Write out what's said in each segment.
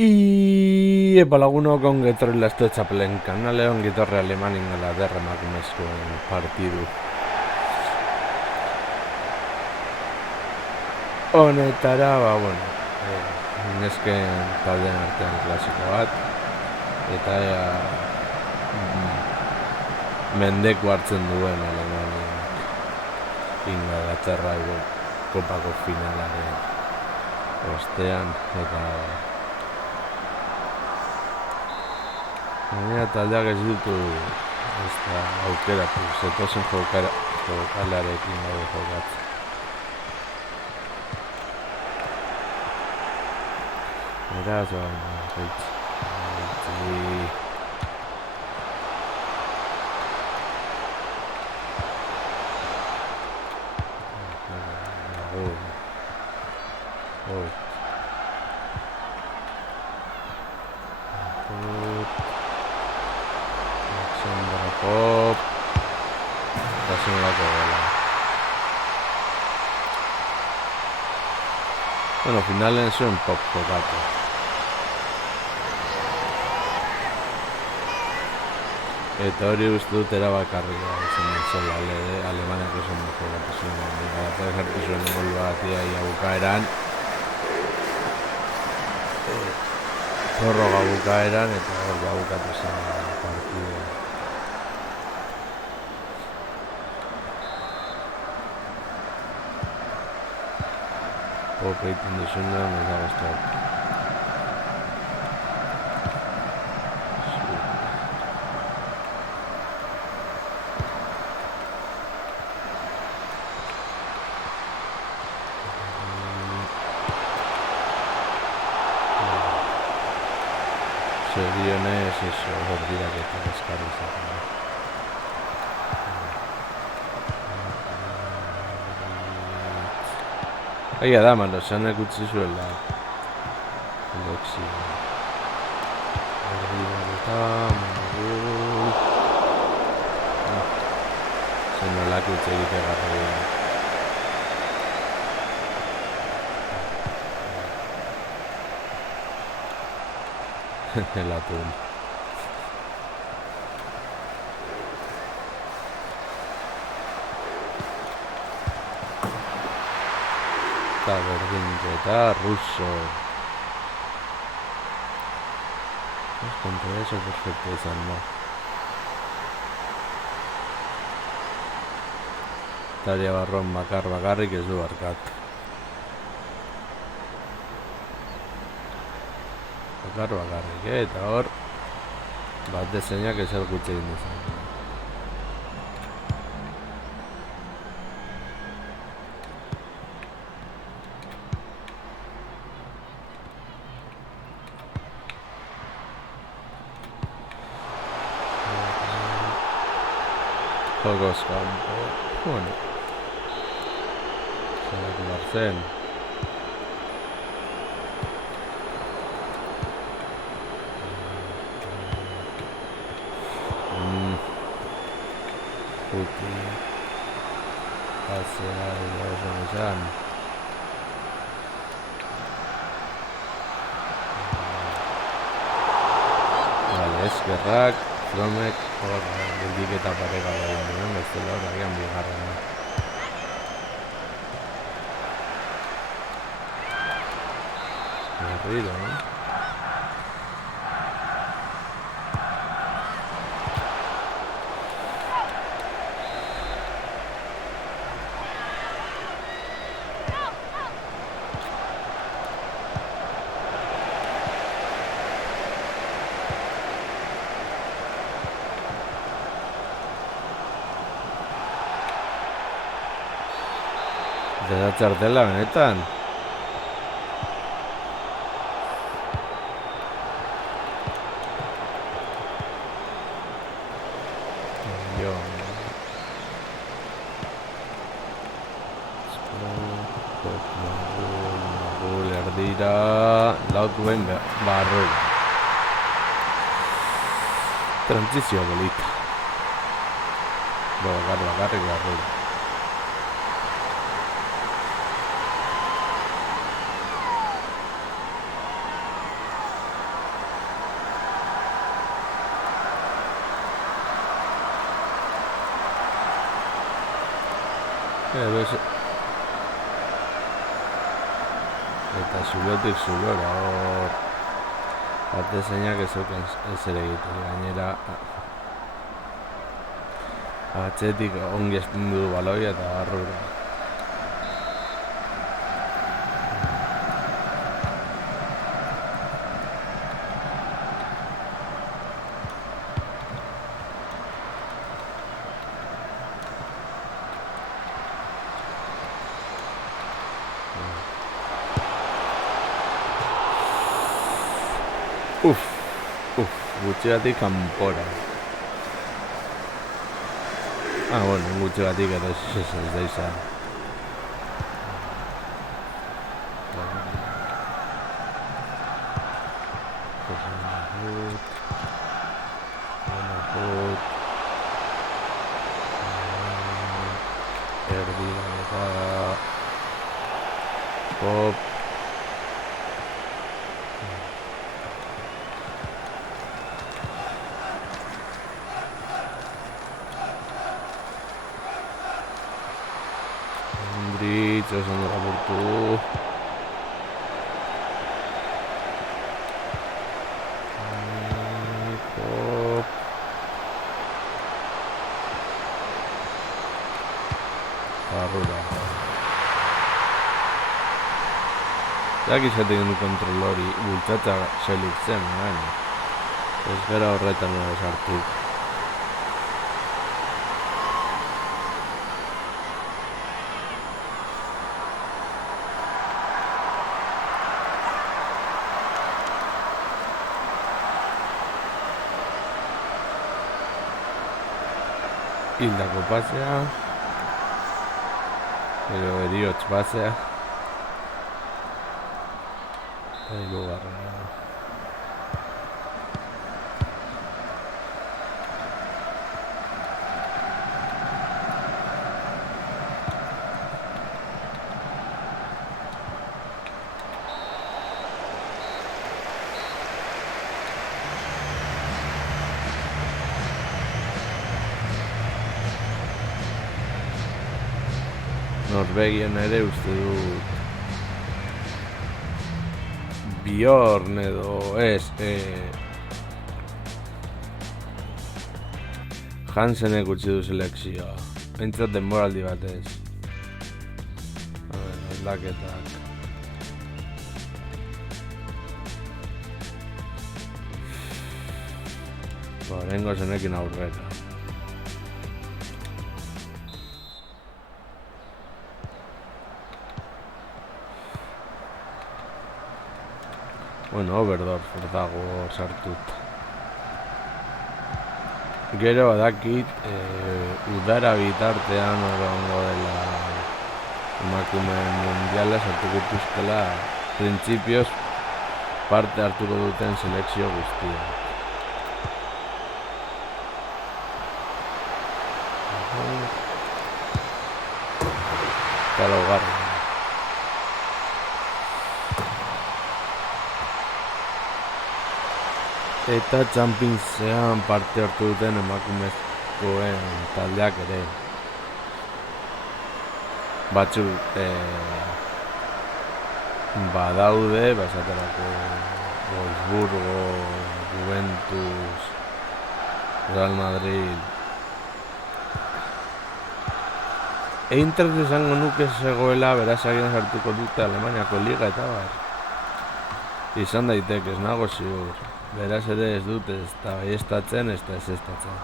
Y lagunok ongi etorri lasto txapelen kanale, ongi etorri Aleman Inglaterra emakumezkoen partidu honetara, nesken taldeen artean klasiko bat, eta mendeku hartzen duen Alemaniak Inglaterra kopako finalaren ostean, eta baina taldeak ez ditu aukeratu, zetozen jokalarekin gabe jokatzen. Beraz, gaitzi. Bueno, finalen zuen pop jokatu. Eta hori uste dut erabakarria izan zela Alemaniak esan jokatu zuen. Garatzak jartu zuen gol bat ia bukaeran. Prorroga bukaeran eta hor bukatu zen partidua. Pop egiten duzunean, ez da gazteak. Zorionez, eso, hor dirak eta eskarri zaten. Egia da, Malosanek utzi zuela Alexi eta Maragul zen nolak utzi egite garri el atún. Eta berdinko eta ruso. Ez kontra eso perfecto izan da. Taria barron bakarrik ez du barkat. Bakarrik, eta hor bat dezeinak ezer gutxe egin dezan. Jogos campo. Bueno. Zerak barzen. Puti. Pasea izan. Vale, eskerrak. Zomek, hor, geldik eta parega behar duen, bestela hor, agian bigarren. Berriro, Eta txartela, benetan. Jo. Magul, erdira, lautuen barru. Transizio bolita. Bakarrik barru. Eta zulotik zulora, hor atezainak ez zeuken ez ere egiten, gainera atzetik ongi espindu du baloia eta barrura. Gutxigatik kanpora. Bueno, gutxigatik ere ez da izan. Perdida bocada. Pop. Bridge, oso ondo lapurtu du. Pop. Barrura. Jak izaten du kontrol hori, bultzatza soilik zen, baina. Ez gara horretan ere sartu. Hildako pasea. Edo eriotz pasea. Hirugarrena. Norvegian ere uste dut Bjorn edo ez Hansenek utzi du selekzioa, behintzat denboraldi batez. Aldaketak. Horrengo zenekin aurrera. Bueno, Oberdorf dago sartut. Gero badakit udara bitartean egongo dela emakumeen mundiala sartuko dituztela printzipioz parte hartuko duten selekzio guztia. Eta laugarren. Eta Championsean parte hartu duten emakumezkoen taldeak ere. Batzuk badaude, esaterako Wolfsburgo, Juventus, Real Madrid. Eintracht izango nuke zegoela, beraz agian sartuko dute Alemaniako liga eta bar. Izan daiteke, ez nago ziur. Beraz ere ez dut ez da baiestatzen, ez da ezestatzen.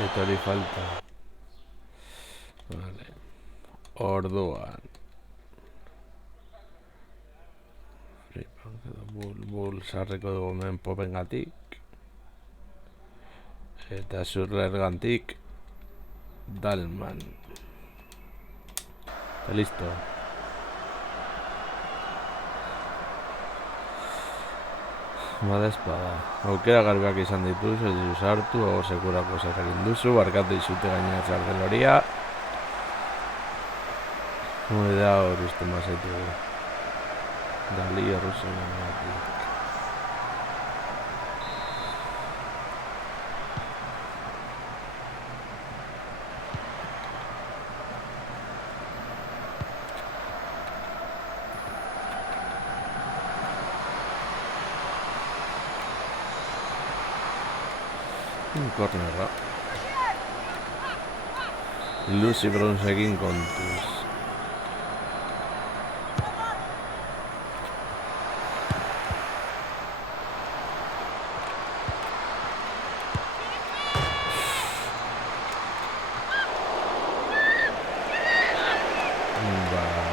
Eta hori falta. Vale. Orduan. Bull sarriko dugu hemen Popengatik. Eta Zurlergantik. Dalman. Eta listo. Bada espada. Aukera garbiak izan dituzu, ez duzu sartu, hor sekurako zerrekin duzu, barkatu izute gainera txarteloria. Da hor uste mazaitu. Dali horruzen ganatik. Kornerra. Lucy Bronzekin kontuz.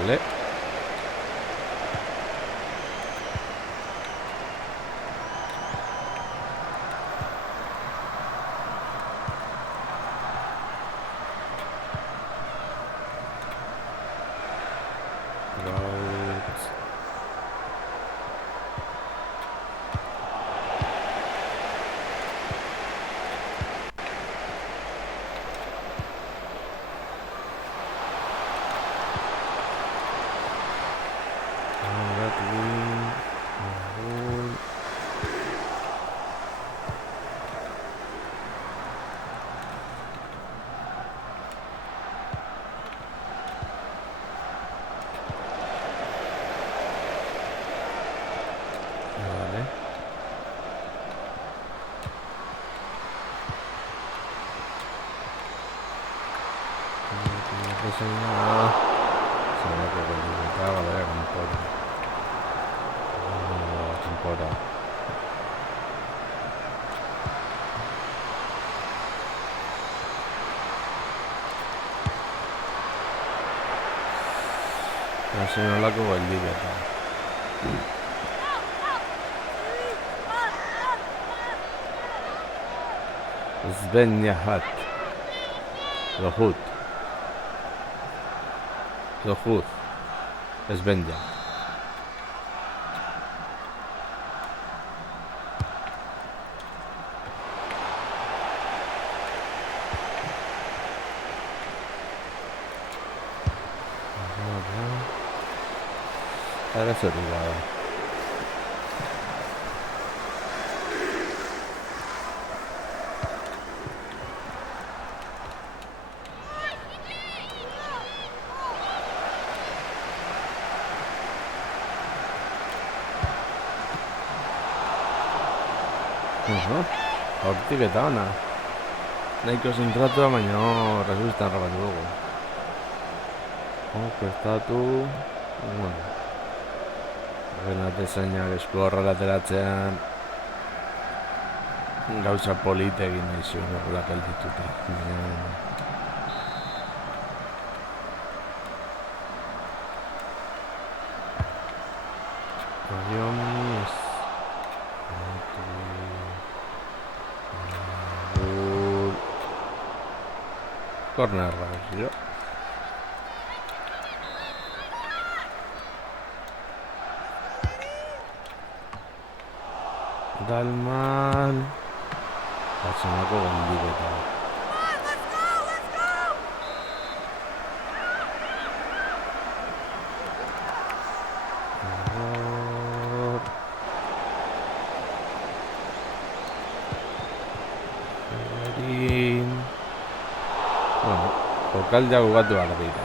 Vale. Hasi nolako geldik eta. Zbenjahat. Lohut. Zbenja. Ahora se olvidaba. Hortik eta ona. Nahiko zentratua, baina resultan rabatu dugu. Prestatu. Bueno. Benatezainak esku horrela ateratzean gauza polite egin nahi zion horrela kaldituta. Adiomis. Kornerra, jo. Dalman Batxamako gondiketa. Bueno, jokaldea gugatu behar dira.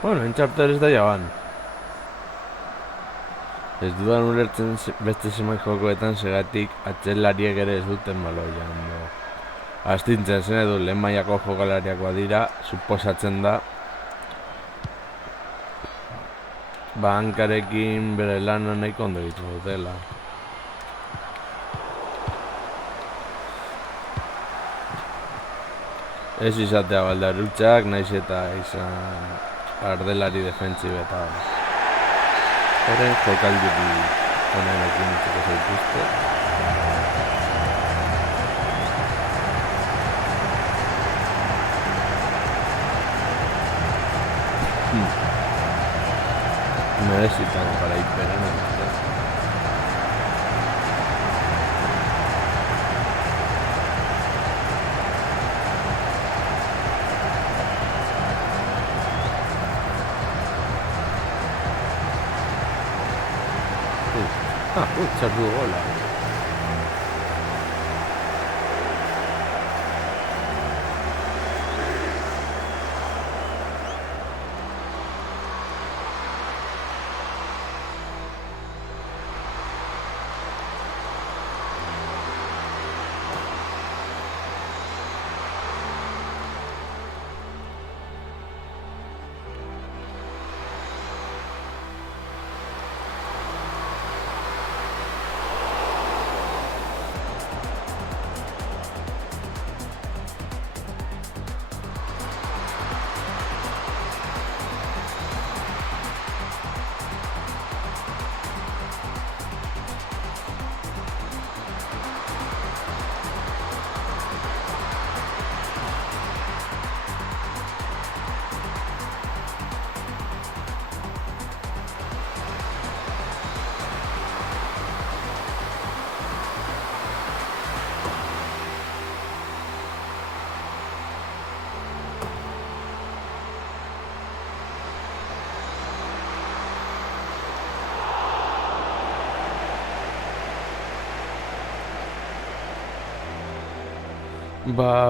Bueno, entxarter ez da jaban. Ez dudan ulertzen beste zemak jokoetan segatik atzelariek ere ez duten baloian. Astintzen zen edo lehen mailako jokalariakoa dira, suposatzen da hankarekin bere lana nahiko ondo egiten dutela. Ez izatea baldarutxak, naiz eta izan ardelari defentsib eta Orain jokaldi honenekin utziko zaituzte. Necesitan garaipena ematea. Sartu gola.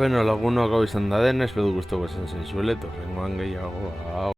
Beno, lagunok hau izan da denez, bedu guztoko esan zaizuele, torrengoan gehiago, hau.